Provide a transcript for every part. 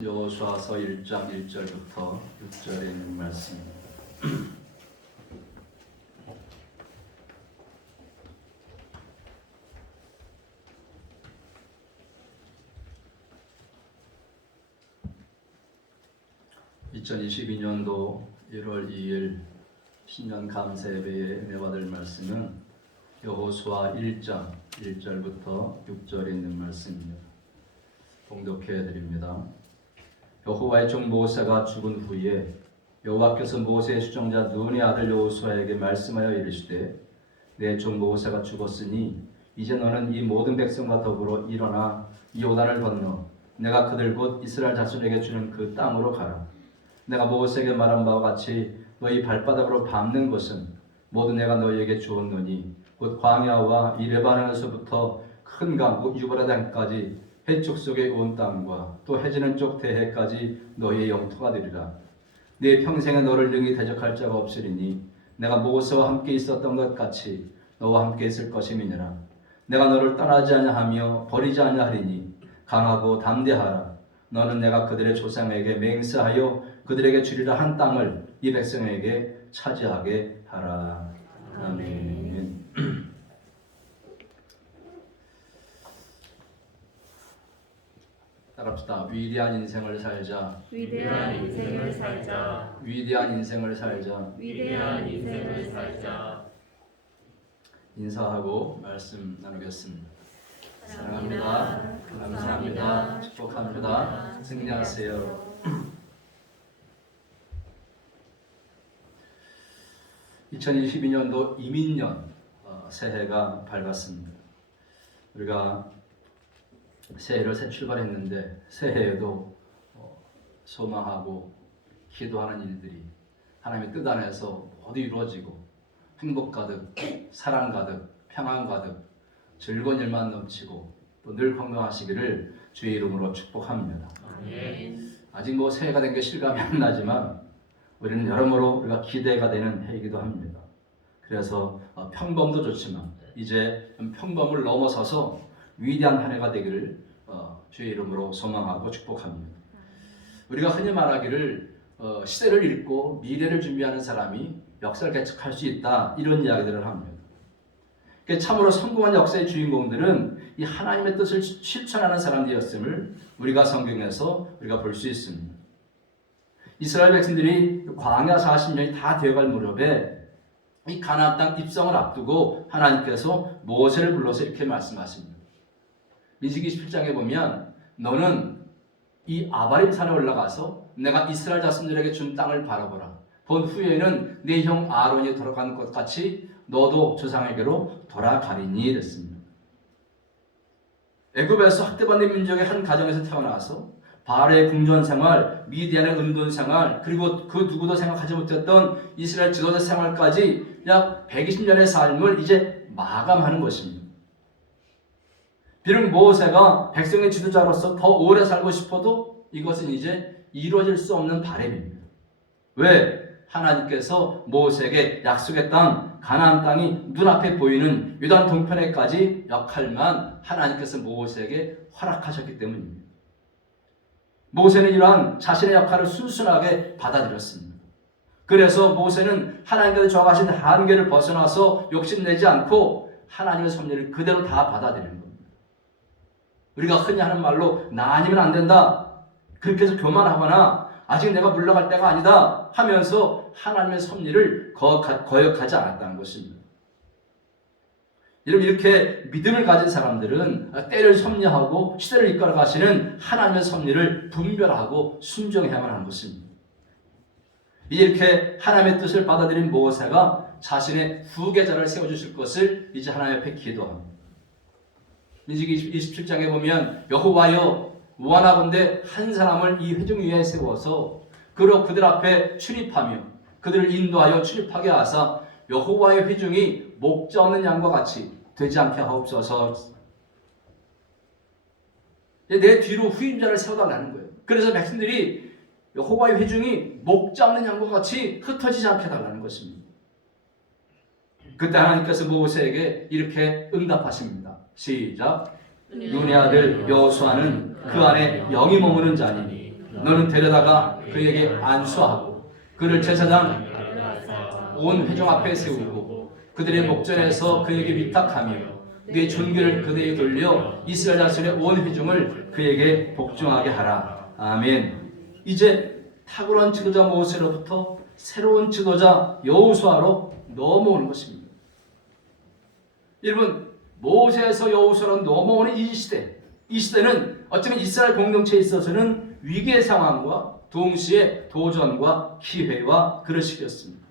여호수아서 1장 1절부터 6절에 있는 말씀입니다. (2022년도 1월 2일) 신년 감사 예배에 은혜 받을 말씀은 여호수아 1장 1절부터 6절에 있는 말씀입니다. 봉독해 드립니다. 여호와의 종 모세가 죽은 후에 여호와께서 모세의 수종자 눈의 아들 여호수아에게 말씀하여 이르시되 내 종 모세가 죽었으니 이제 너는 이 모든 백성과 더불어 일어나 요단을 건너 내가 그들 곧 이스라엘 자손에게 주는 그 땅으로 가라. 내가 모세에게 말한 바와 같이 너희 발바닥으로 밟는 것은 모두 내가 너희에게 주었노니 곧 광야와 이 레바논에서부터 큰 강 유브라데까지 해쪽 속의 온 땅과 또 해지는 쪽 대해까지 너희의 영토가 되리라. 네 평생에 너를 능히 대적할 자가 없으리니 내가 모세와 함께 있었던 것 같이 너와 함께 있을 것임이니라. 내가 너를 떠나지 아니하며 버리지 아니하리니 강하고 담대하라. 너는 내가 그들의 조상에게 맹세하여 그들에게 주리라 한 땅을 이 백성에게 차지하게 하라. 아멘. 따라합시다. 위대한 인생을 살자. 위대한 인생을 살자. 위대한 인생을 살자. 위대한 인생을 살자. 인사하고 말씀 나누겠습니다. 사랑합니다. 감사합니다. 축복합니다. 승리하세요. 2022년도 이민년 새해가 밝았습니다. 우리가 새해를 새 출발했는데 새해에도 소망하고 기도하는 일들이 하나님의 뜻 안에서 모두 이루어지고 행복 가득, 사랑 가득, 평안 가득, 즐거운 일만 넘치고 또 늘 건강하시기를 주의 이름으로 축복합니다. 아멘. 아직 새해가 된 게 실감이 안 나지만 우리는 여러모로 우리가 기대가 되는 해이기도 합니다. 그래서 평범도 좋지만 이제 평범을 넘어서서 위대한 한 해가 되기를 주의 이름으로 소망하고 축복합니다. 우리가 흔히 말하기를 시대를 읽고 미래를 준비하는 사람이 역사를 개척할 수 있다, 이런 이야기들을 합니다. 참으로 성공한 역사의 주인공들은 이 하나님의 뜻을 실천하는 사람들이었음을 우리가 성경에서 우리가 볼 수 있습니다. 이스라엘 백성들이 광야 40년이 다 되어갈 무렵에 이 가나안 땅 입성을 앞두고 하나님께서 모세를 불러서 이렇게 말씀하십니다. 민수기 27장에 보면 너는 이 아바림 산에 올라가서 내가 이스라엘 자손들에게 준 땅을 바라보라. 본 후에는 내 형 아론이 돌아가는 것 같이 너도 조상에게로 돌아가리니 이랬습니다. 애굽에서 학대받는 민족의 한 가정에서 태어나서 바알의 궁전 생활, 미디안의 은돈 생활, 그리고 그 누구도 생각하지 못했던 이스라엘 지도자 생활까지 약 120년의 삶을 이제 마감하는 것입니다. 비록 모세가 백성의 지도자로서 더 오래 살고 싶어도 이것은 이제 이루어질 수 없는 바람입니다. 왜? 하나님께서 모세에게 약속의 땅, 가나안 땅이 눈앞에 보이는 요단 동편에까지 역할만 하나님께서 모세에게 허락하셨기 때문입니다. 모세는 이러한 자신의 역할을 순순하게 받아들였습니다. 그래서 모세는 하나님께서 정하신 한계를 벗어나서 욕심내지 않고 하나님의 섭리를 그대로 다 받아들이는 겁니다. 우리가 흔히 하는 말로 나 아니면 안 된다, 그렇게 해서 교만하거나 아직 내가 물러갈 때가 아니다 하면서 하나님의 섭리를 거역하지 않았다는 것입니다. 여러분, 이렇게 믿음을 가진 사람들은 때를 섭리하고 시대를 이끌어 가시는 하나님의 섭리를 분별하고 순종해야만 하는 것입니다. 이렇게 하나님의 뜻을 받아들인 모세가 자신의 후계자를 세워주실 것을 이제 하나님 앞에 기도합니다. 민수기 27장에 보면 여호와여 원하건대 한 사람을 이 회중 위에 세워서 그들 앞에 출입하며 그들을 인도하여 출입하게 하사 여호와의 회중이 목자 없는 양과 같이 되지 않게 하옵소서. 내 뒤로 후임자를 세워달라는 거예요. 그래서 백성들이 여호와의 회중이 목자 없는 양과 같이 흩어지지 않게 해달라는 것입니다. 그때 하나님께서 모세에게 이렇게 응답하십니다. 시작. 눈의 아들 여호수아는 그 안에 영이 머무는 자니 너는 데려다가 그에게 안수하고 그를 제사장 온 회중 앞에 세우고 그들의 목전에서 그에게 위탁하며 네 존귀를 그에게 돌려 이스라엘 자손의 온 회중을 그에게 복종하게 하라. 아멘. 이제 탁월한 지도자 모세로부터 새로운 지도자 여호수아로 넘어오는 것입니다. 여러분, 모세에서 여호수아로 넘어오는 이 시대는 어쩌면 이스라엘 공동체에 있어서는 위기의 상황과 동시에 도전과 기회와 그런 시기였습니다.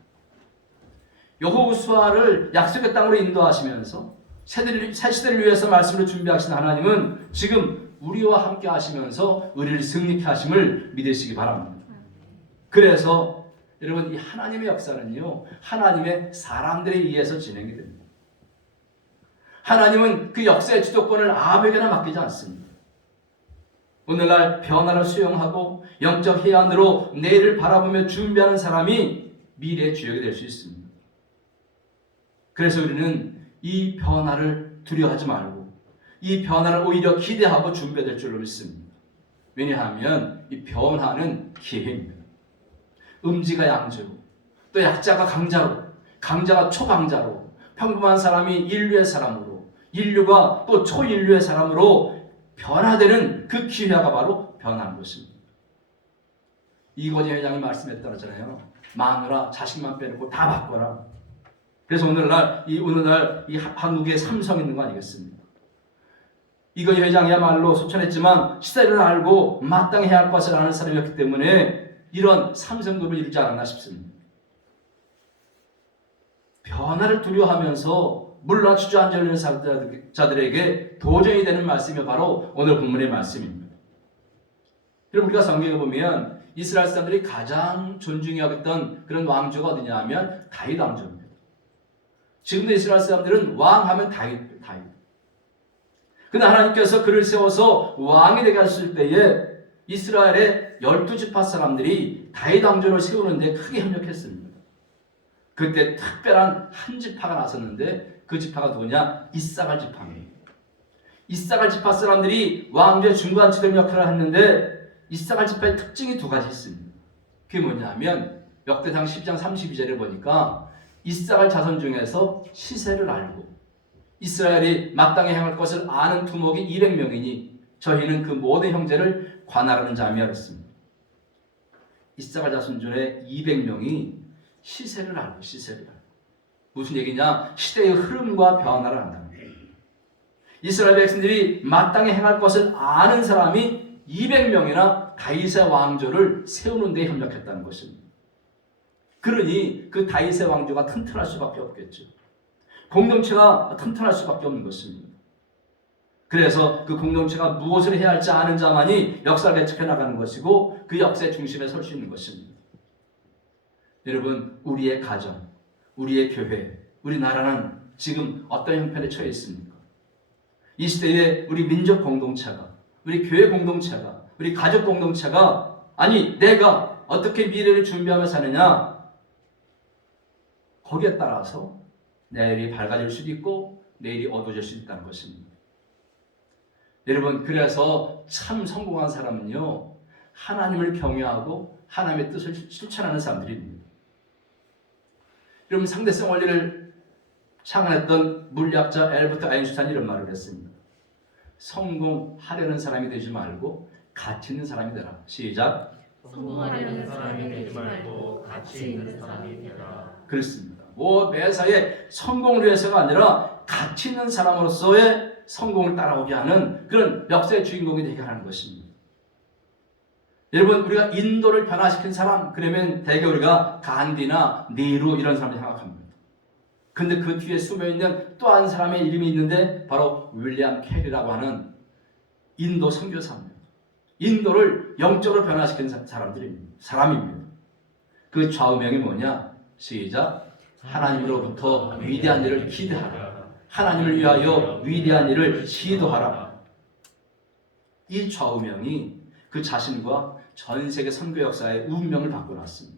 여호수아를 약속의 땅으로 인도하시면서 새 시대를 위해서 말씀을 준비하신 하나님은 지금 우리와 함께 하시면서 우리를 승리케 하심을 믿으시기 바랍니다. 그래서 여러분, 이 하나님의 역사는요, 하나님의 사람들에 의해서 진행이 됩니다. 하나님은 그 역사의 주도권을 아무에게나 맡기지 않습니다. 오늘날 변화를 수용하고 영적 해안으로 내일을 바라보며 준비하는 사람이 미래의 주역이 될 수 있습니다. 그래서 우리는 이 변화를 두려워하지 말고 이 변화를 오히려 기대하고 준비해야 될 줄로 믿습니다. 왜냐하면 이 변화는 기회입니다. 음지가 양지로, 또 약자가 강자로, 강자가 초강자로, 평범한 사람이 인류의 사람으로, 인류가 또 초인류의 사람으로 변화되는 그 기회가 바로 변화인 것입니다. 이건희 회장이 말씀했다잖아요. 마누라 자식만 빼놓고 다 바꿔라. 그래서 오늘날 이 한국에 삼성 있는 거 아니겠습니까? 이건희 회장이야말로 소천했지만 시대를 알고 마땅히 해야 할 것을 아는 사람이었기 때문에 이런 삼성그룹을 이루지 않았나 싶습니다. 변화를 두려워하면서 물러나 주저앉아 있는 자들에게 도전이 되는 말씀이 바로 오늘 본문의 말씀입니다. 그럼 우리가 성경에 보면 이스라엘 사람들이 가장 존중해 여겼던 그런 왕조가 어디냐 하면 다윗 왕조입니다. 지금도 이스라엘 사람들은 왕하면 다윗. 그러나 하나님께서 그를 세워서 왕이 되게 하실 때에 이스라엘의 12지파 사람들이 다윗 왕조를 세우는 데 크게 협력했습니다. 그때 특별한 한 지파가 나섰는데 그 지파가 누구냐? 이사갈 지파입니다. 이사갈 지파 사람들이 왕조의 중간 지도자 역할을 했는데 이사갈 지파의 특징이 두 가지 있습니다. 그게 뭐냐면 역대상 10장 32절에 보니까 이사갈 자손 중에서 시세를 알고 이스라엘이 마땅히 행할 것을 아는 두목이 200명이니 저희는 그 모든 형제를 관할하는 자며 그랬습니다. 이사갈 자손 중에 200명이 시세를 알고 무슨 얘기냐? 시대의 흐름과 변화를 안다는 거예요. 이스라엘 백성들이 마땅히 행할 것을 아는 사람이 200명이나 다윗의 왕조를 세우는 데 협력했다는 것입니다. 그러니 그 다윗의 왕조가 튼튼할 수밖에 없겠죠. 공동체가 튼튼할 수밖에 없는 것입니다. 그래서 그 공동체가 무엇을 해야 할지 아는 자만이 역사를 개척해 나가는 것이고 그 역사의 중심에 설 수 있는 것입니다. 여러분, 우리의 가정, 우리의 교회, 우리나라는 지금 어떤 형편에 처해 있습니까? 이 시대에 우리 민족 공동체가, 우리 교회 공동체가, 우리 가족 공동체가 아니 내가 어떻게 미래를 준비하며 사느냐, 거기에 따라서 내일이 밝아질 수도 있고 내일이 어두워질 수도 있다는 것입니다. 여러분, 그래서 참 성공한 사람은요, 하나님을 경외하고 하나님의 뜻을 실천하는 사람들입니다. 여러분, 상대성 원리를 창안했던 물리학자 엘버트 아인슈타인이 이런 말을 했습니다. 성공하려는 사람이 되지 말고 가치 있는 사람이 되라. 시작. 성공하려는 사람이 되지 말고 가치 있는 사람이 되라. 그렇습니다. 매사에 성공을 위해서가 아니라 가치 있는 사람으로서의 성공을 따라오게 하는 그런 역사의 주인공이 되게 하는 것입니다. 여러분, 우리가 인도를 변화시킨 사람, 그러면 대개 우리가 간디나 네루 이런 사람을 생각합니다. 근데 그 뒤에 숨어있는 또 한 사람의 이름이 있는데 바로 윌리엄 캐리라고 하는 인도 선교사입니다. 인도를 영적으로 변화시킨 사람입니다. 그 좌우명이 뭐냐? 시작. 하나님으로부터 위대한 일을 기대하라. 하나님을 위하여 위대한 일을 시도하라. 이 좌우명이 그 자신과 전 세계 선교 역사의 운명을 바꿔놨습니다.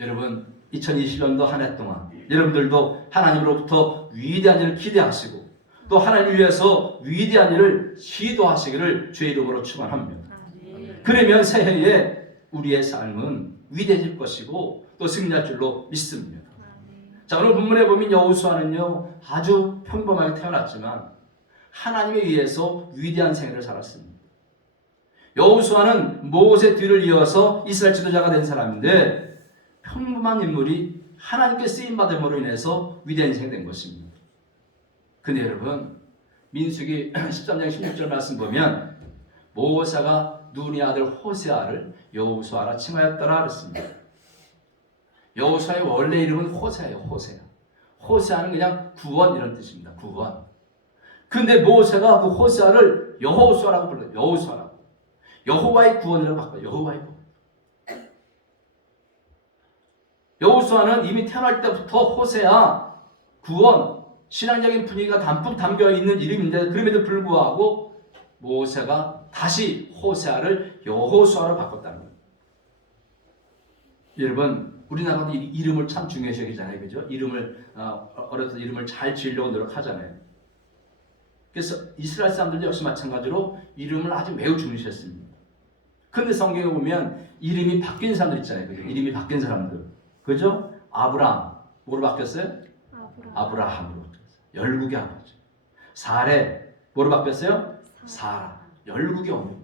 여러분, 2020년도 한 해 동안 여러분들도 하나님으로부터 위대한 일을 기대하시고 또 하나님을 위해서 위대한 일을 시도하시기를 주의 이름으로 축원합니다. 그러면 새해에 우리의 삶은 위대해질 것이고 또 승리할 줄로 믿습니다. 자, 오늘 본문에 보면 여호수아는요 아주 평범하게 태어났지만 하나님에 의해서 위대한 생애를 살았습니다. 여호수아는 모세 뒤를 이어서 이스라엘 지도자가 된 사람인데 평범한 인물이 하나님께 쓰임 받음으로 인해서 위대한 인생이 된 것입니다. 근데 여러분 민수기 13장 16절 말씀 보면 모세가 눈의 아들 호세아를 여호수아라 칭하였더라 그랬습니다. 여호수아의 원래 이름은 호세아예요. 호세아는 그냥 구원 이런 뜻입니다. 구원. 근데 모세가 그 호세아를 여호수아라고 불러요. 여호수아라고. 여호와의 구원이라고 바꿔요. 여호와의 구원. 여호수아는 이미 태어날 때부터 호세아, 구원, 신앙적인 분위기가 담뿍 담겨있는 이름인데 그럼에도 불구하고 모세가 다시 호세아를 여호수아로 바꿨다는 거예요. 여러분 우리나라도 이름을 참 중요시 여기잖아요. 그죠? 이름을 어렸을 때 이름을 잘 지으려고 노력하잖아요. 그래서 이스라엘 사람들도 역시 마찬가지로 이름을 아주 매우 중시했습니다. 근데 성경에 보면 이름이 바뀐 사람들 있잖아요. 그죠? 이름이 바뀐 사람들. 그죠? 아브라함. 뭐로 바뀌었어요? 아브라함으로 바뀌었어요. 열국의 아버지. 사레. 뭐로 바뀌었어요? 사라. 열국의 어머니.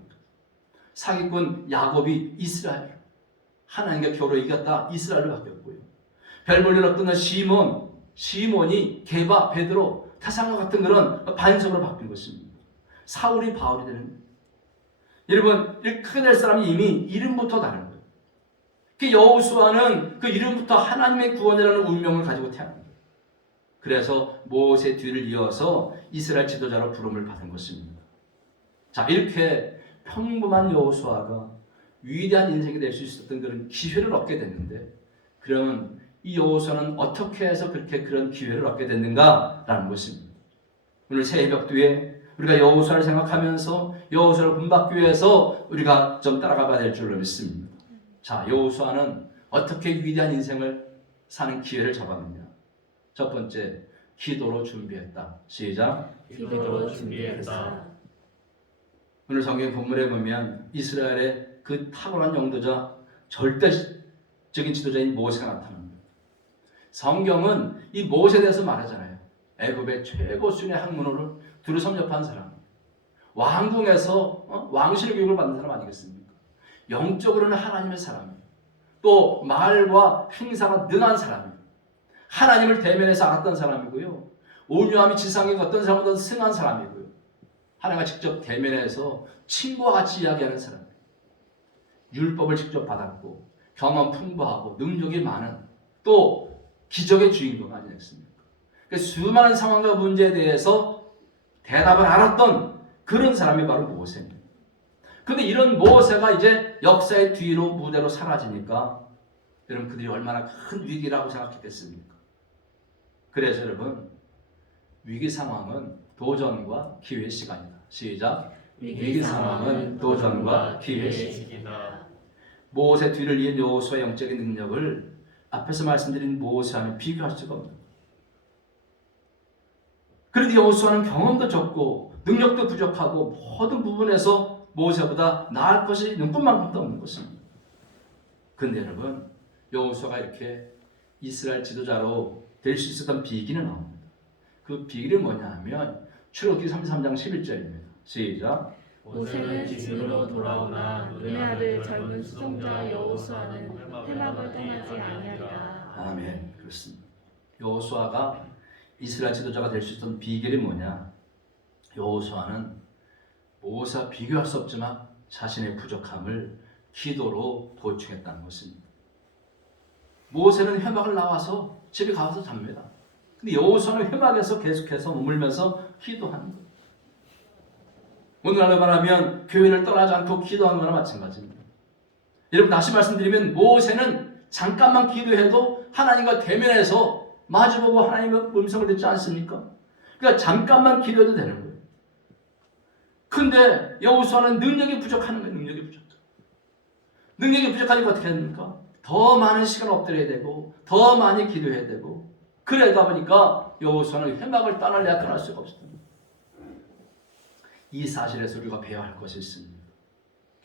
사기꾼 야곱이 이스라엘. 하나님과 겨루어 이겼다. 이스라엘로 바뀌었고요. 별 볼일 없던 시몬이 게바, 베드로, 타상과 같은 그런 반석으로 바뀐 것입니다. 사울이 바울이 되는 거예요. 여러분 크게 될 사람이 이미 이름부터 다른 거예요. 그 여호수아는 그 이름부터 하나님의 구원이라는 운명을 가지고 태어난 거예요. 그래서 모세 뒤를 이어서 이스라엘 지도자로 부름을 받은 것입니다. 자, 이렇게 평범한 여호수아가 위대한 인생이 될 수 있었던 그런 기회를 얻게 됐는데, 그러면 이 여호수아는 어떻게 해서 그렇게 그런 기회를 얻게 됐는가라는 것입니다. 오늘 새해벽 뒤에 우리가 여호수아를 생각하면서 여호수아를 본받기 위해서 우리가 좀 따라가 봐야 될 줄로 믿습니다. 자, 여호수아는 어떻게 위대한 인생을 사는 기회를 잡았느냐? 첫 번째, 기도로 준비했다. 시작. 기도로 준비했다. 오늘 성경 본문에 보면 이스라엘의 그 탁월한 영도자, 절대적인 지도자인 모세가 나타납니다. 성경은 이 모세에 대해서 말하잖아요. 애굽의 최고 수준의 학문으로 두루 섭렵한 사람, 왕궁에서 왕실 교육을 받는 사람 아니겠습니까? 영적으로는 하나님의 사람이에요. 또 말과 행사가 능한 사람이에요. 하나님을 대면해서 알았던 사람이고요. 온유함이 지상에 어떤 사람보다 승한 사람이고요. 하나님과 직접 대면해서 친구와 같이 이야기하는 사람이에요. 율법을 직접 받았고 경험 풍부하고 능력이 많은 또 기적의 주인공 아니겠습니까? 수많은 상황과 문제에 대해서 대답을 알았던 그런 사람이 바로 모세입니다. 그런데 이런 모세가 이제 역사의 뒤로 무대로 사라지니까 여러분 그들이 얼마나 큰 위기라고 생각했겠습니까? 그래서 여러분 위기 상황은 도전과 기회의 시간이다. 시작. 위기 상황은 도전과 기회의 시기다. 모세 뒤를 이은 여호수아의 영적인 능력을 앞에서 말씀드린 모세와는 비교할 수가 없는 거예요. 그런데 여호수아는 경험도 적고 능력도 부족하고 모든 부분에서 모세보다 나을 것이 눈꽃만큼도 없는 것입니다. 그런데 여러분 여호수아가 이렇게 이스라엘 지도자로 될 수 있었던 비기는 나옵니다. 그 비기는 뭐냐 하면 출애굽기 33장 11절입니다. 시작. 모세는 집으로 돌아오나 눈의 아들 젊은 수종자 여호수아는 회막을 떠나지 아니하리라. 아멘. 그렇습니다. 여호수아가 이스라엘 지도자가 될 수 있었던 비결이 뭐냐? 여호수아는 모세와 비교할 수 없지만 자신의 부족함을 기도로 보충했다는 것입니다. 모세는 회막을 나와서 집에 가서 잡니다. 근데 여호수아는 회막에서 계속해서 머물면서 기도하는 거예요. 오늘날로 말하면 교회를 떠나지 않고 기도하는 거나 마찬가지입니다. 여러분 다시 말씀드리면 모세는 잠깐만 기도해도 하나님과 대면해서 마주보고 하나님의 음성을 듣지 않습니까? 그러니까 잠깐만 기도해도 되는 거예요. 근데 여호수아는 능력이 부족한 거예요. 능력이 부족하니까 어떻게 합니까? 더 많은 시간을 엎드려야 되고 더 많이 기도해야 되고 그러다 보니까 여호수아는 회막을 떠날 수가 없었습니다. 이 사실에서 우리가 배워야 할 것이 있습니다.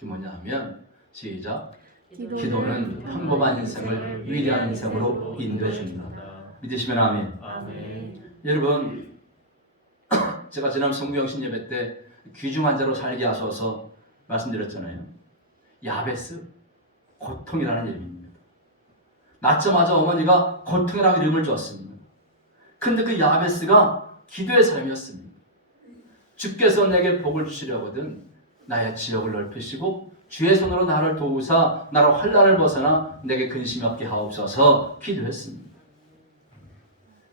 그게 뭐냐 하면 시작. 기도는 기도는 평범한 인생을 위대한 인생으로 인도해 준다. 믿으시면 아멘. 아멘. 여러분, 제가 지난 성부영신 예배 때 귀중 환자로 살게 하셔서 말씀드렸잖아요. 야베스, 고통이라는 이름입니다. 낳자마자 어머니가 고통이라는 이름을 줬습니다. 근데 그 야베스가 기도의 사람이었습니다. 주께서 내게 복을 주시려거든 나의 지역을 넓히시고 주의 손으로 나를 도우사 나로 환난을 벗어나 내게 근심 없게 하옵소서 기도했습니다.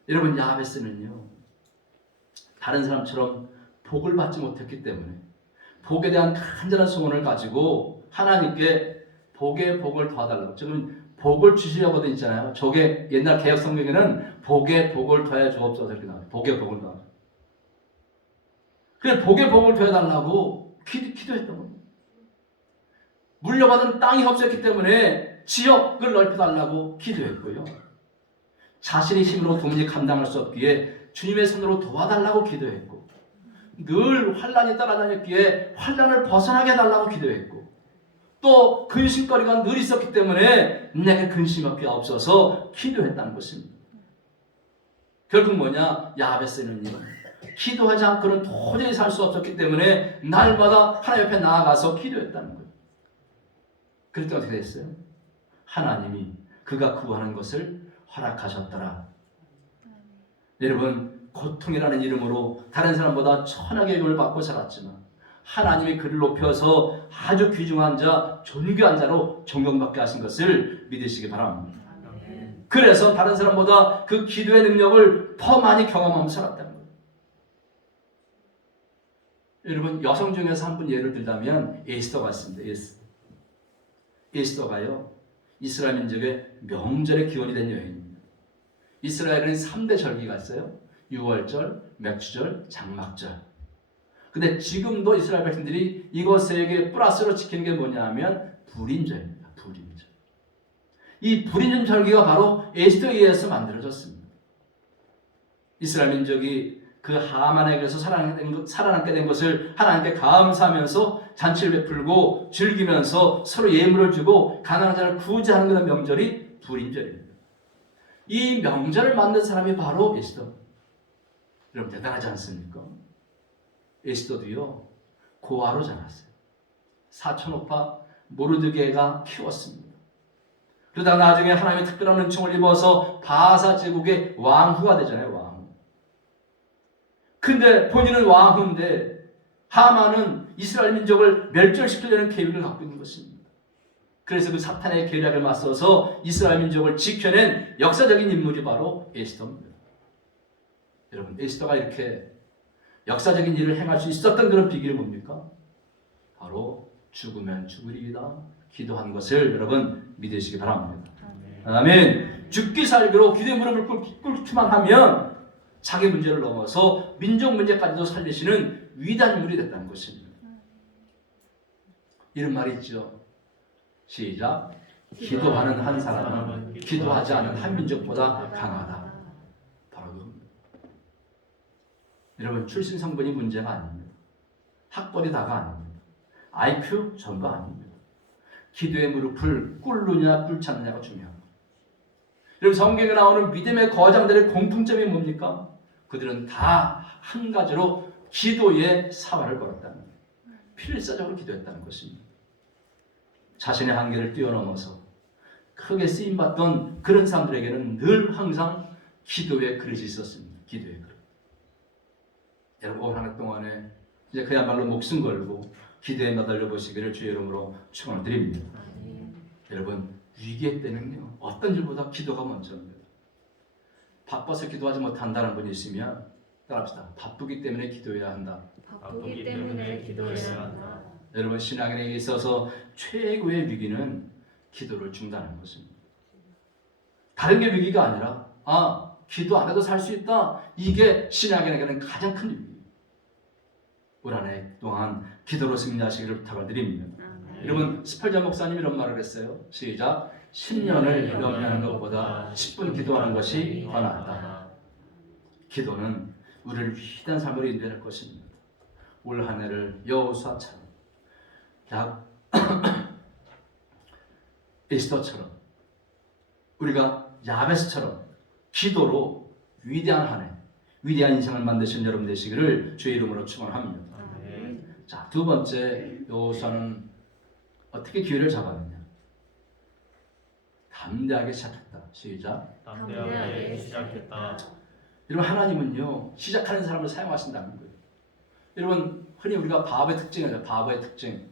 여러분, 야베스는요 다른 사람처럼 복을 받지 못했기 때문에 복에 대한 간절한 소원을 가지고 하나님께 복에 복을 더하달라고, 지금 복을 주시려고 돼 있잖아요. 저게 옛날 개혁 성경에는 복에 복을 더해 주옵소서 이렇게 나와요. 복에 복을 더하라. 그래 복에 복을 더해달라고 기도했던 겁니다. 물려받은 땅이 없었기 때문에 지역을 넓혀달라고 기도했고요. 자신의 힘으로 도무지 감당할 수 없기에 주님의 손으로 도와달라고 기도했고, 늘 환난이 따라다녔기에 환난을 벗어나게 해달라고 기도했고, 또 근심거리가 늘 있었기 때문에 내게 근심 없게 없어서 기도했다는 것입니다. 결국 뭐냐? 야베스는요 기도하지 않고는 도저히 살 수 없었기 때문에 날마다 하나님 옆에 나아가서 기도했다는 거예요. 그랬더니 어떻게 됐어요? 하나님이 그가 구하는 것을 허락하셨더라. 여러분, 고통이라는 이름으로 다른 사람보다 천하의 이름을 받고 살았지만 하나님이 그를 높여서 아주 귀중한 자, 존귀한 자로 존경받게 하신 것을 믿으시기 바랍니다. 그래서 다른 사람보다 그 기도의 능력을 더 많이 경험하며 살았다는 거예요. 여러분, 여성 중에서 한 분 예를 들자면 에스더가 있습니다. 에스더가요 이스라엘 민족의 명절의 기원이 된 여인입니다. 이스라엘은 3대 절기가 있어요. 유월절, 맥주절, 장막절. 근데 지금도 이스라엘 백성들이 이것에게 플러스로 지키는 게 뭐냐 하면 불임절입니다. 불임절. 이 불임절 절기가 바로 에스더에 의해서 만들어졌습니다. 이스라엘 민족이 그 하만에게서 살아남게 된 것을 하나님께 감사하면서 잔치를 베풀고 즐기면서 서로 예물을 주고 가난한 자를 구제하는 그런 명절이 불임절입니다. 이 명절을 만든 사람이 바로 에스더. 여러분, 대단하지 않습니까? 에스더도요 고아로 자랐어요. 사촌오빠 모르드게가 키웠습니다. 그러다가 나중에 하나님의 특별한 은총을 입어서 바사 제국의 왕후가 되잖아요. 왕후. 근데 본인은 왕후인데 하만은 이스라엘 민족을 멸절시키려는 계획을 갖고 있는 것입니다. 그래서 그 사탄의 계략을 맞서서 이스라엘 민족을 지켜낸 역사적인 인물이 바로 에스더입니다. 여러분, 에스더가 이렇게 역사적인 일을 행할 수 있었던 그런 비결이 뭡니까? 바로 죽으면 죽으리이다 기도한 것을 여러분 믿으시기 바랍니다. 아멘. 죽기 살기로 기도의 무릎을 꿇기만 하면 자기 문제를 넘어서 민족 문제까지도 살리시는 위대한 인물이 됐다는 것입니다. 이런 말이 있죠. 시작. 기도하는 한 사람은 기도하지 않은 한 민족보다 강하다. 바로 그겁니다. 여러분, 출신 성분이 문제가 아닙니다. 학벌이 다가 아닙니다. IQ 전부 아닙니다. 기도의 무릎을 꿇느냐 꿇지 않느냐가 중요합니다. 여러분, 성경에 나오는 믿음의 거장들의 공통점이 뭡니까? 그들은 다 한 가지로 기도의 사활을 걸었다는 거예요. 필사적으로 기도했다는 것입니다. 자신의 한계를 뛰어넘어서 크게 쓰임받던 그런 사람들에게는 늘 항상 기도의 그릇이 있었습니다. 기도의 그릇. 여러분, 올 한 해 동안에 이제 그야말로 목숨 걸고 기도에 매달려 보시기를 주의 이름으로 축원을 드립니다. 여러분, 위기의 때는요 어떤 일보다 기도가 먼저입니다. 바빠서 기도하지 못한다는 분이 있으면 따라합시다. 바쁘기 때문에 기도해야 한다. 바쁘기 때문에 기도해야 한다. 여러분, 신앙인에게 있어서 최고의 위기는 기도를 중단하는 것입니다. 다른 게 위기가 아니라 기도 안 해도 살 수 있다. 이게 신앙인에게는 가장 큰 위기예요. 올 한 해 동안 기도로 승리하시기를 부탁을 드립니다. 여러분, 스펄전 목사님이 이런 말을 했어요. 시작. 10년을 염려하는 것보다 10분 기도하는 것이 더 낫다. 기도는 우리를 위대한 삶으로 인도할 것입니다. 올 한 해를 여호수아처럼 약 에스더처럼 우리가 야베스처럼 기도로 위대한 한 해, 위대한 인생을 만드신 여러분 되시기를 주의 이름으로 축원합니다. 자, 두 번째, 여호수아는 어떻게 기회를 잡았느냐? 담대하게 시작했다. 시작. 담대하게 시작했다. 여러분, 하나님은요 시작하는 사람을 사용하신다는 거예요. 여러분, 흔히 우리가 바보의 특징이죠. 바보의 특징.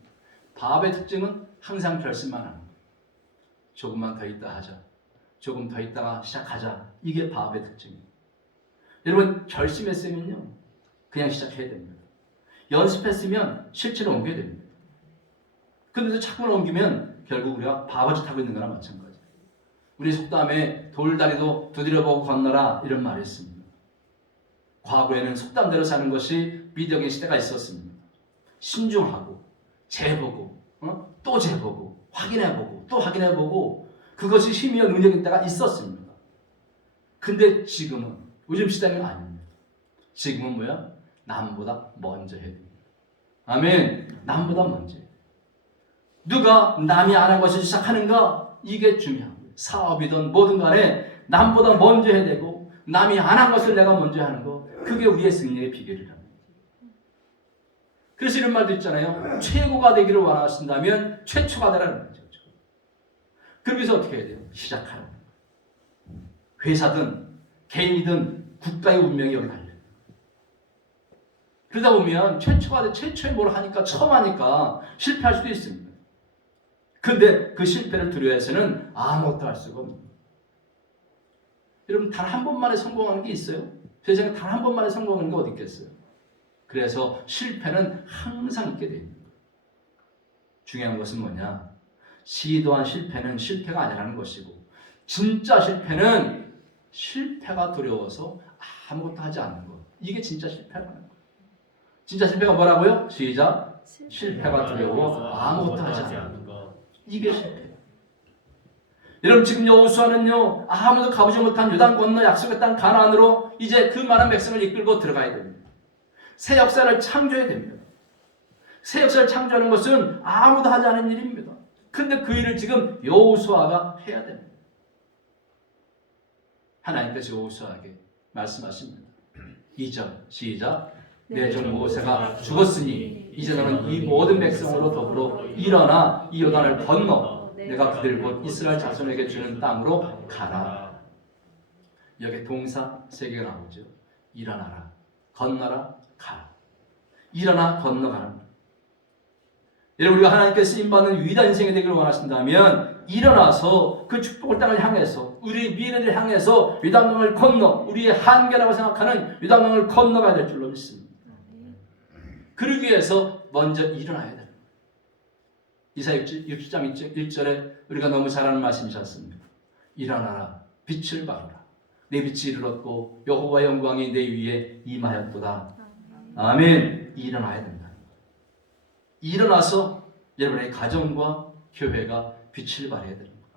바보의 특징은 항상 결심만 하는 거예요. 조금만 더 있다 하자. 조금 더 있다가 시작하자. 이게 바보의 특징이에요. 여러분, 결심했으면요 그냥 시작해야 됩니다. 연습했으면 실제로 옮겨야 됩니다. 근데도 자꾸 옮기면 결국 우리가 바보짓 하고 있는 거나 마찬가지예요. 우리 속담에 돌다리도 두드려보고 건너라 이런 말이 있습니다. 과거에는 속담대로 사는 것이 미덕의 시대가 있었습니다. 신중하고 재보고 또 재보고 확인해보고 또 확인해보고 그것이 힘이여 능력인 때가 있었습니다. 근데 지금은 요즘 시대는 아닙니다. 지금은 뭐야? 남보다 먼저 해야 됩니다. 아멘. 남보다 먼저. 누가 남이 안 한 것을 시작하는가? 이게 중요합니다. 사업이든 뭐든 간에 남보다 먼저 해야 되고 남이 안 한 것을 내가 먼저 하는 거, 그게 우리의 승리의 비결이랍니다. 그래서 이런 말도 있잖아요. 최고가 되기를 원하신다면 최초가 되라는 거죠. 그러면서 어떻게 해야 돼요? 시작하라. 회사든 개인이든 국가의 운명이 여기 달려요. 그러다 보면 최초에 뭘 하니까 처음 하니까 실패할 수도 있습니다. 근데 그 실패를 두려워해서는 아무것도 할 수가 없습니다. 여러분, 단 한 번만에 성공하는 게 있어요? 세상에 단 한 번만에 성공하는 게 어디 있겠어요? 그래서 실패는 항상 있게 됩니다. 중요한 것은 뭐냐? 시도한 실패는 실패가 아니라는 것이고, 진짜 실패는 실패가 두려워서 아무것도 하지 않는 것. 이게 진짜 실패라는 거예요. 진짜 실패가 뭐라고요? 시작. 실패가 두려워 아무것도 하지 않는 것. 이게 실패예요. 여러분, 지금 여호수아는요 아무도 가보지 못한 요단 건너 약속의 땅 가나안으로 이제 그 많은 백성을 이끌고 들어가야 됩니다. 새 역사를 창조해야 됩니다. 새 역사를 창조하는 것은 아무도 하지 않은 일입니다. 근데 그 일을 지금 여호수아가 해야 됩니다. 하나님께서 여호수아에게 말씀하십니다. 2절 시작. 내 종 모세가 죽었으니 이제 너는 이 모든 백성으로 더불어 일어나 이 요단을 건너 내가 그들 곧 이스라엘 자손에게 주는 땅으로 가라. 여기 동사 세 개가 나오죠. 일어나라, 건너라, 가라. 일어나, 건너가라. 여러분, 우리가 하나님께 쓰임받는 위대한 인생이 되기를 원하신다면 일어나서 그 축복을 땅을 향해서 우리 미래를 향해서 요단강을 건너, 우리의 한계라고 생각하는 요단강을 건너가야 될 줄로 믿습니다. 그러기 위해서 먼저 일어나야 됩니다. 이사야 60장 1절에 우리가 너무 잘 아는 말씀이셨습니다. 일어나라, 빛을 발하라. 내 빛이 이르렀고 여호와의 영광이 내 위에 임하였도다. 아멘. 일어나야 된다. 일어나서 여러분의 가정과 교회가 빛을 발해야 됩니다.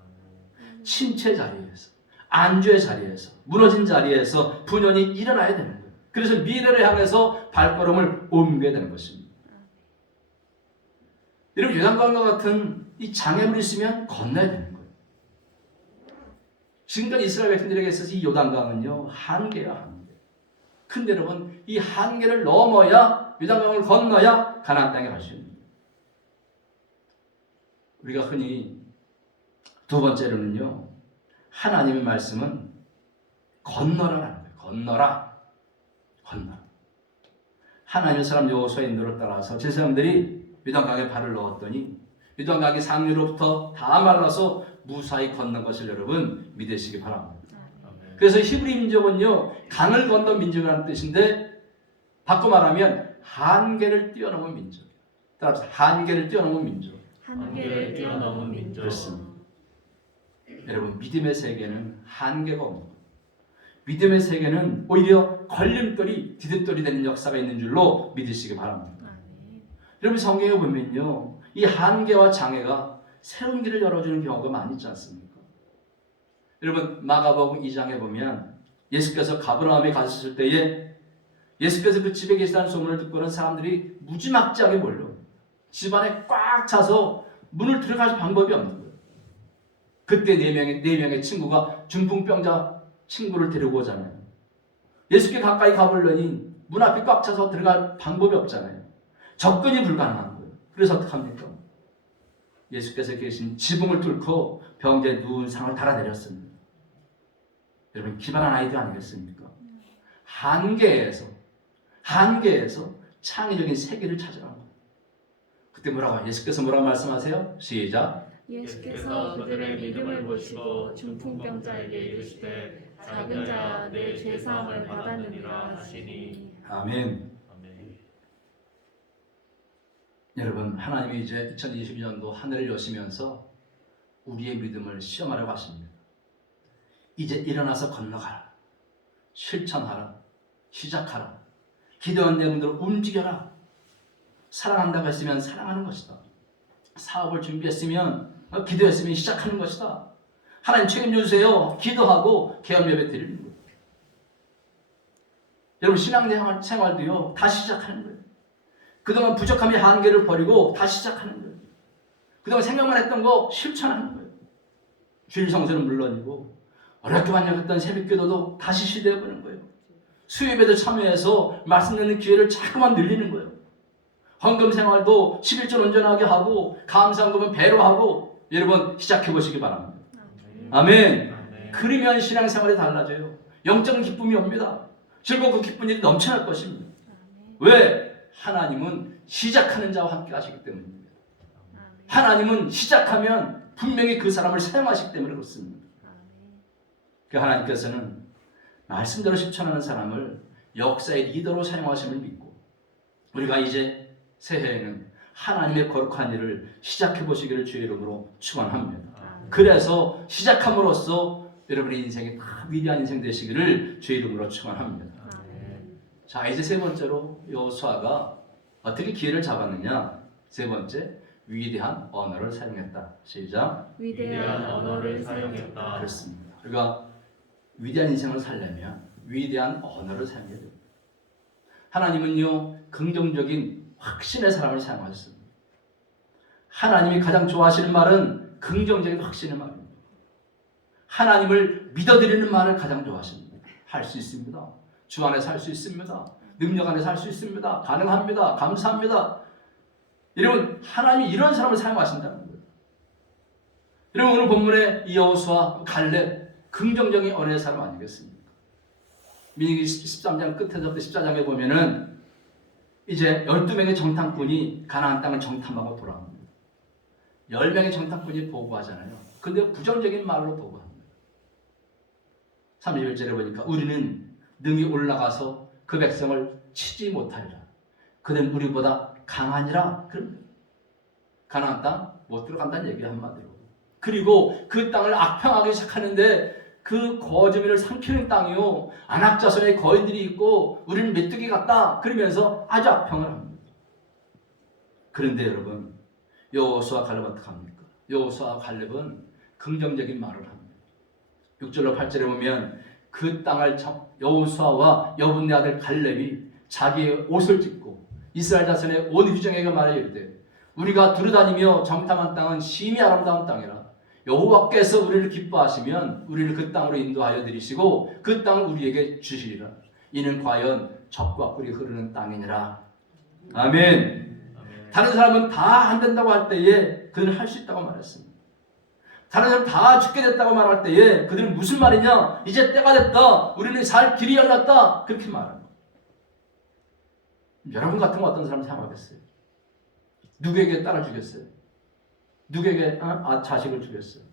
침체 자리에서, 안주의 자리에서, 무너진 자리에서 분연히 일어나야 되는 거예요. 그래서 미래를 향해서 발걸음을 옮겨야 되는 것입니다. 여러분, 요단강과 같은 이 장애물이 있으면 건너야 되는 거예요. 지금까지 이스라엘 백성들에게 있어서 이 요단강은요 한계야, 한계. 근데 여러분, 이 한계를 넘어야 요단강을 건너야 가나안 땅에 갈 수 있는 거예요. 우리가 흔히 두 번째로는요 하나님의 말씀은 건너라라는 거예요. 건너라. 건너라. 하나님의 사람 여호수아의 인도를 따라서 제 사람들이 요단강에 발을 넣었더니 요단강이 상류로부터 다 말라서 무사히 건넌 것을 여러분 믿으시기 바랍니다. 그래서 히브리 민족은요 강을 건넌 민족이라는 뜻인데 바꿔 말하면 한계를 뛰어넘은 민족. 따라서 한계를 뛰어넘은 민족. 한계를 뛰어넘은 민족. 그렇습니다. 여러분, 믿음의 세계는 한계가 없는 거예요. 믿음의 세계는 오히려 걸림돌이 디딤돌이 되는 역사가 있는 줄로 믿으시기 바랍니다. 여러분, 성경에 보면요 이 한계와 장애가 새로운 길을 열어주는 경우가 많이 있지 않습니까? 여러분, 마가복음 2장에 보면 예수께서 가버나움에 가셨을 때에 예수께서 그 집에 계시다는 소문을 듣고는 사람들이 무지막지하게 몰려 집안에 꽉 차서 문을 들어갈 방법이 없는 거예요. 그때 네 명의 친구가 중풍병자 친구를 데리고 오잖아요. 예수께 가까이 가보려니 문 앞이 꽉 차서 들어갈 방법이 없잖아요. 접근이 불가능한 거예요. 그래서 어떡합니까? 예수께서 계신 지붕을 뚫고 병자에 누운 상을 달아내렸습니다. 여러분, 기발한 아이디어 아니겠습니까? 한계에서 창의적인 세계를 찾아간 거예요. 그때 뭐라고 예수께서 뭐라고 말씀하세요? 시작. 예수께서 그들의 믿음을 보시고 중풍병자에게 이르시되 작은 자야 내 죄사함을 받았느니라 하시니. 아멘. 여러분, 하나님이 이제 2022년도 하늘을 여시면서 우리의 믿음을 시험하려고 하십니다. 이제 일어나서 건너가라. 실천하라. 시작하라. 기도한 내 문들을 움직여라. 사랑한다고 했으면 사랑하는 것이다. 사업을 준비했으면 기도했으면 시작하는 것이다. 하나님 책임져 주세요. 기도하고 개업 예배 드리는 거예요. 여러분, 신앙생활도요, 다시 시작하는 거예요. 그동안 부족함의 한계를 버리고 다시 시작하는 거예요. 그동안 생각만 했던 거 실천하는 거예요. 주일 성수는 물론이고 어렵게 반영했던 새벽기도도 다시 시도해보는 거예요. 수요예배도 참여해서 말씀 듣는 기회를 자꾸만 늘리는 거예요. 헌금 생활도 11조 온전하게 하고 감사헌금은 배로 하고 여러분 시작해보시기 바랍니다. 아멘. 그러면 신앙생활이 달라져요. 영적인 기쁨이 옵니다. 즐겁고 기쁜 일이 넘쳐날 것입니다. 왜? 하나님은 시작하는 자와 함께 하시기 때문입니다. 하나님은 시작하면 분명히 그 사람을 사용하시기 때문에 그렇습니다. 그 하나님께서는 말씀대로 실천하는 사람을 역사의 리더로 사용하심을 믿고 우리가 이제 새해에는 하나님의 거룩한 일을 시작해 보시기를 주의 이름으로 축원합니다. 그래서 시작함으로써 여러분의 인생이 다 위대한 인생 되시기를 주의 이름으로 축원합니다. 자, 이제 세 번째로 여호수아가 어떻게 기회를 잡았느냐? 세 번째, 위대한 언어를 사용했다. 시작. 위대한 언어를 사용했다. 그렇습니다. 우리가 위대한 인생을 살려면 위대한 언어를 사용해야 됩니다. 하나님은요, 긍정적인 확신의 사람을 사용하셨습니다. 하나님이 가장 좋아하시는 말은 긍정적인 확신의 말입니다. 하나님을 믿어드리는 말을 가장 좋아하십니다. 할 수 있습니다. 주 안에서 할 수 있습니다. 능력 안에서 할 수 있습니다. 가능합니다. 감사합니다. 여러분, 하나님이 이런 사람을 사용하신다는 거예요. 여러분, 오늘 본문에 이 여호수아, 갈렙, 긍정적인 언어의 사람 아니겠습니까? 민수기 13장 끝에서부터 14장에 보면은 이제 12명의 정탐꾼이 가나안 땅을 정탐하고 돌아옵니다. 10명의 정탐꾼이 보고하잖아요. 근데 부정적인 말로 보고합니다. 31절에 보니까 우리는 능히 올라가서 그 백성을 치지 못하리라. 그는 우리보다 강하니라. 그럽니다. 가나안 땅 못 들어간다는 얘기를 한마디로. 그리고 그 땅을 악평하기 시작하는데 그 거주민을 삼키는 땅이요, 안악자손의 거인들이 있고 우리는 메뚜기 같다 그러면서 아주 악평을 합니다. 그런데 여러분, 여호수아 갈렙은 어떻게 합니까? 여호수아 갈렙은 긍정적인 말을 합니다. 6절로 8절에 보면 그 땅을 여호수아와 여분네 아들 갈렙이 자기의 옷을 찢고 이스라엘 자손의 온 회중에게 말하여 이르되 우리가 두루다니며 정탐한 땅은 심히 아름다운 땅이라. 여호와께서 우리를 기뻐하시면 우리를 그 땅으로 인도하여 드리시고 그 땅을 우리에게 주시리라. 이는 과연 젖과 꿀이 흐르는 땅이니라. 아멘. 다른 사람은 다 안 된다고 할 때에 그들은 할 수 있다고 말했습니다. 다른 사람 다 죽게 됐다고 말할 때에 그들은 무슨 말이냐? 이제 때가 됐다. 우리는 살 길이 열렸다. 그렇게 말합니다. 여러분 같으면 어떤 사람 생각하겠어요? 누구에게 딸을 주겠어요? 누구에게 자식을 주겠어요?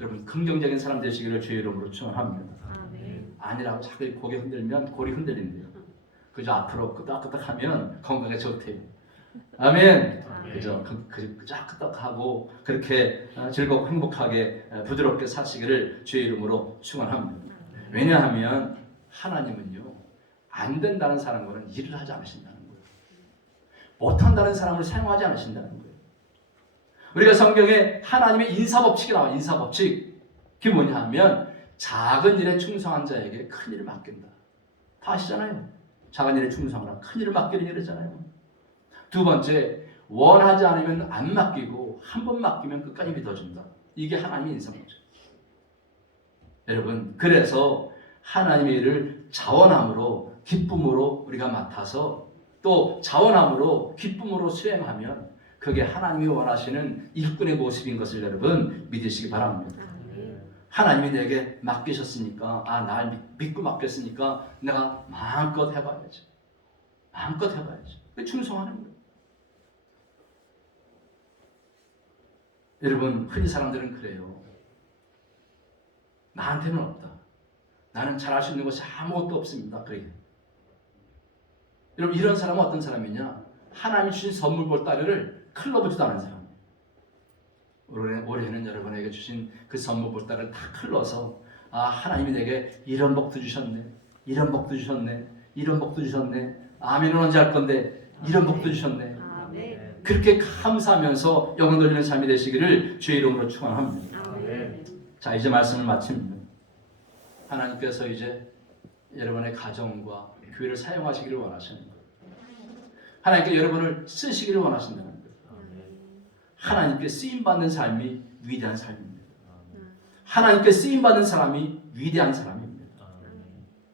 여러분, 긍정적인 사람 되시기를 주의 이름으로 축원합니다. 아니라고 자꾸 고개 흔들면 골이 흔들린대요. 그저 앞으로 끄덕끄덕하면 건강에 좋대요. 아멘. 그죠? 끄덕끄덕하고 그렇게 즐겁고 행복하게 부드럽게 사시기를 주의 이름으로 축원합니다. 왜냐하면 하나님은요, 안 된다는 사람과는 일을 하지 않으신다는 거예요. 못한다는 사람을 사용하지 않으신다는 거예요. 우리가 성경에 하나님의 인사법칙이 나와요. 인사법칙. 그게 뭐냐 하면 작은 일에 충성한 자에게 큰 일을 맡긴다. 다 아시잖아요. 작은 일에 충성하라. 큰 일을 맡기는 일이잖아요. 두 번째, 원하지 않으면 안 맡기고 한 번 맡기면 끝까지 믿어준다. 이게 하나님의 인성이죠. 여러분, 그래서 하나님의 일을 자원함으로 기쁨으로 우리가 맡아서 또 자원함으로 기쁨으로 수행하면 그게 하나님이 원하시는 일꾼의 모습인 것을 여러분 믿으시기 바랍니다. 하나님이 내게 맡기셨으니까, 날 믿고 맡겼으니까 내가 마음껏 해봐야지. 마음껏 해봐야지. 충성하는 거예요. 여러분, 흔히 사람들은 그래요. 나한테는 없다. 나는 잘할 수 있는 것이 아무것도 없습니다. 그래요. 여러분, 이런 사람은 어떤 사람이냐? 하나님이 주신 선물 보따리를 클러보지도 않은 사람이에요. 올해는 여러분에게 주신 그 선물 보따리를 다 클러서 하나님이 내게 이런 복도 주셨네, 이런 복도 주셨네, 이런 복도 주셨네, 아멘은 언제 할 건데 이런 복도 주셨네. 아멘. 그렇게 감사하면서 영광 돌리는 삶이 되시기를 주의 이름으로 축원합니다. 아멘. 자, 이제 말씀을 마칩니다. 하나님께서 이제 여러분의 가정과 교회를 사용하시기를 원하시는 거예요. 하나님께 여러분을 쓰시기를 원하신다는 거예요. 하나님께 쓰임받는 삶이 위대한 삶입니다. 하나님께 쓰임받는 사람이 위대한 사람입니다.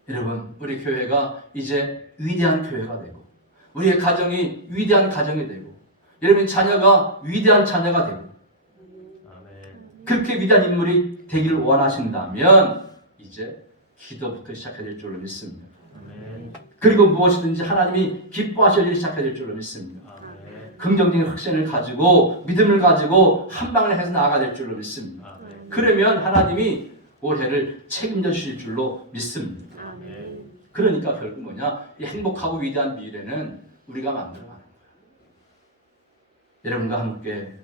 여러분, 우리 교회가 이제 위대한 교회가 되고 우리의 가정이 위대한 가정이 되고 여러분 자녀가 위대한 자녀가 되고 그렇게 위대한 인물이 되기를 원하신다면 이제 기도부터 시작해야 될 줄로 믿습니다. 그리고 무엇이든지 하나님이 기뻐하실 일이 시작해야 될 줄로 믿습니다. 긍정적인 확신을 가지고 믿음을 가지고 한 방을 해서 나아가야 될 줄로 믿습니다. 그러면 하나님이 올해를 책임져 주실 줄로 믿습니다. 그러니까 결국 뭐냐? 이 행복하고 위대한 미래는 우리가 만들어가는 거예요. 여러분과 함께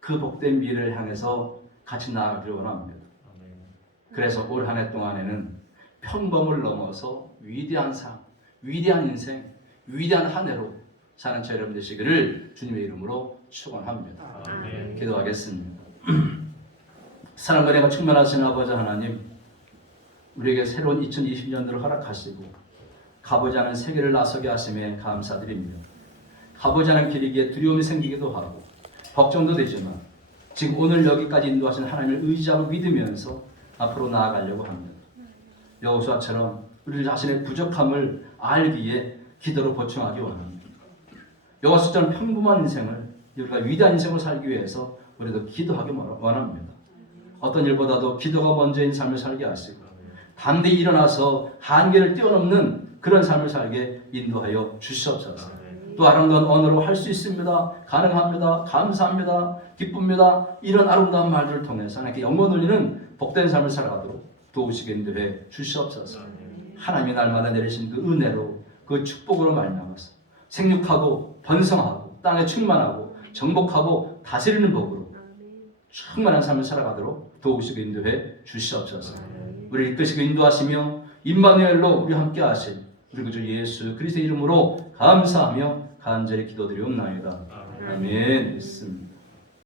그 복된 미래를 향해서 같이 나아가기를 원합니다. 그래서 올 한 해 동안에는 평범을 넘어서 위대한 삶, 위대한 인생, 위대한 한 해로 사는 저 여러분 되시기를 주님의 이름으로 축원합니다. 기도하겠습니다. 사랑과 은혜가 충만하신 아버지 하나님, 우리에게 새로운 2020년도를 허락하시고 가보지 않은 세계를 나서게 하심에 감사드립니다. 가보지 않은 길이기에 두려움이 생기기도 하고 걱정도 되지만 지금 오늘 여기까지 인도하신 하나님을 의지하고 믿으면서 앞으로 나아가려고 합니다. 여호수아처럼 우리 자신의 부족함을 알기에 기도로 보충하기 원합니다. 여호수아처럼 평범한 인생을 우리가 위대한 인생을 살기 위해서 우리도 기도하기 원합니다. 어떤 일보다도 기도가 먼저인 삶을 살게 하시고 담대히 일어나서 한계를 뛰어넘는 그런 삶을 살게 인도하여 주시옵소서. 또 아름다운 언어로 할 수 있습니다. 가능합니다. 감사합니다. 기쁩니다. 이런 아름다운 말들을 통해서 하나님께 영광 돌리는 복된 삶을 살아가도록 도우시게 인도해 주시옵소서. 하나님이 날마다 내리신 그 은혜로 그 축복으로 말미암아서 생육하고 번성하고 땅에 충만하고 정복하고 다스리는 복으로 충만한 삶을 살아가도록 도우시고 인도해 주시옵소서. 우리를 이끄시고 인도하시며 임마누엘로 우리 함께 하실 우리 구주 예수 그리스도의 이름으로 감사하며 간절히 기도드리옵나이다. 아멘. 믿습니다.